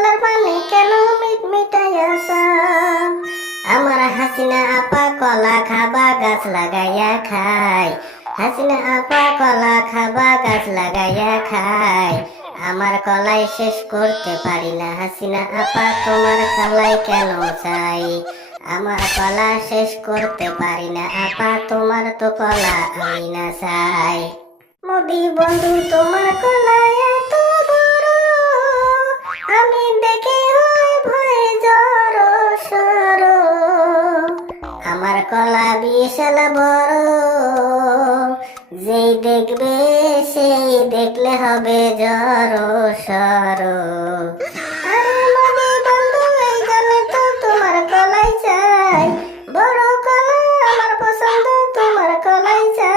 কলার পানি কেন মিট মিটাইয়াছা আমার হাসিনা আপা কলা খাবা, গাছ লাগাইয়া খায় হাসিনা আপা কলা খাবা, গাছ লাগাইয়া খায় আমার কলাই শেষ করতে পারি না, হাসিনা আপা, তোমার কলাই কেন চাই? আমার কলা শেষ করতে পারি না, আপা, তোমার তো কলা আমি না চাই। মোদি বন্ধু, তোমার আমার কলা বিশাল বড়, যেই দেখবে সেই দেখলে হবে জড় সর। তোমার কলাই চাই। বড় কলা আমার পছন্দ, তোমার কলাই চাই।